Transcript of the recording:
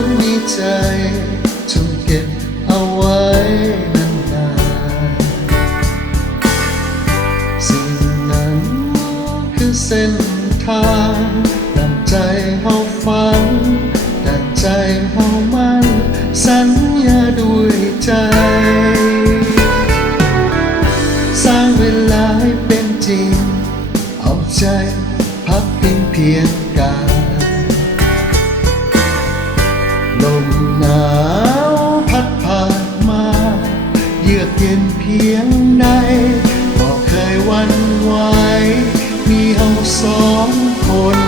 นั้นมีใจถูกเก็บเอาไว้นานๆสิ่งนั้นคือเส้นทางนำใจเฮาฝันแต่ใจเฮามันสัญญาด้วยใจสร้างเวลาให้เป็นจริงเอาใจพักพิงเพียงกายลมหนาวพัดผ่านมาเยือกเย็นเพียงใดบอกเคยหวั่นไหวมีเฮาสองคน